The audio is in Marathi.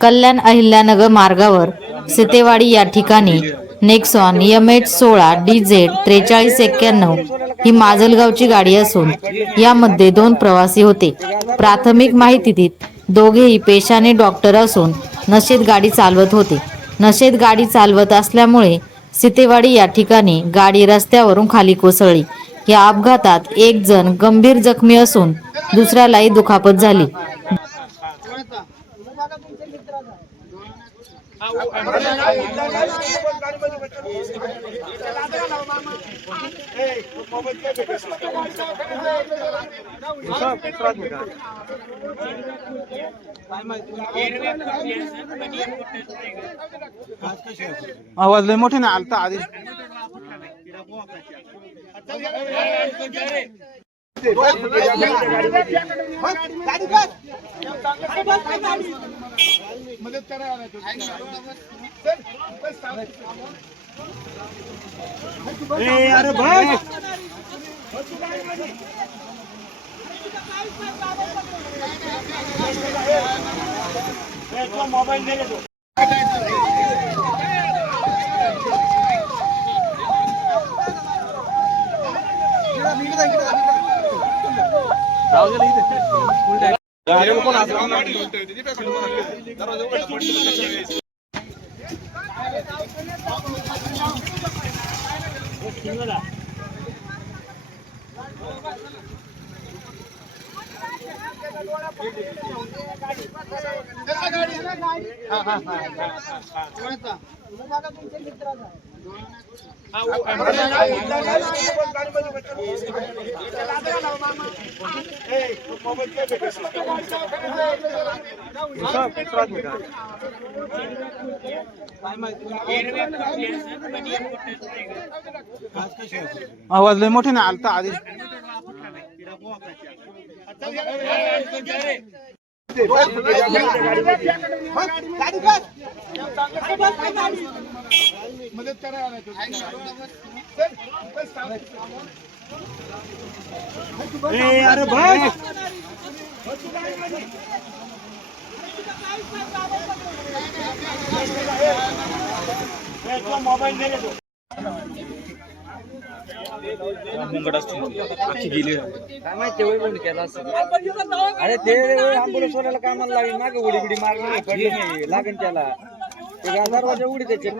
कल्याण अहिल्यानगर मार्गावर सितेवाडी या ठिकाणी नेक्सॉन MH16 DZ 4391 ही माजलगावची गाडी असून यामध्ये 2 प्रवासी होते। प्राथमिक माहितीत दोघेही पेशाने डॉक्टर असून नशेत गाडी चालवत होते। नशेत गाडी चालवत असल्यामुळे सितेवाडी या ठिकाणी गाडी रस्त्यावरून खाली कोसळली। या अपघातात एक जण गंभीर जखमी असून दुसऱ्यालाही दुखापत झाली। आवाज लय मोठे ना आलता आधी मदत करा। अरे भाई मोबाइल दे दो। आवाज लय मोठे ना आलता आधी मदत करा। अरे भाई मोबाइल दे दो। अरे ते आंबुलन्स वाल्याला काय म्हणला मागे उडी बिडी मारली पडली नाही लागेल त्याला दरवाजा उडी त्याचे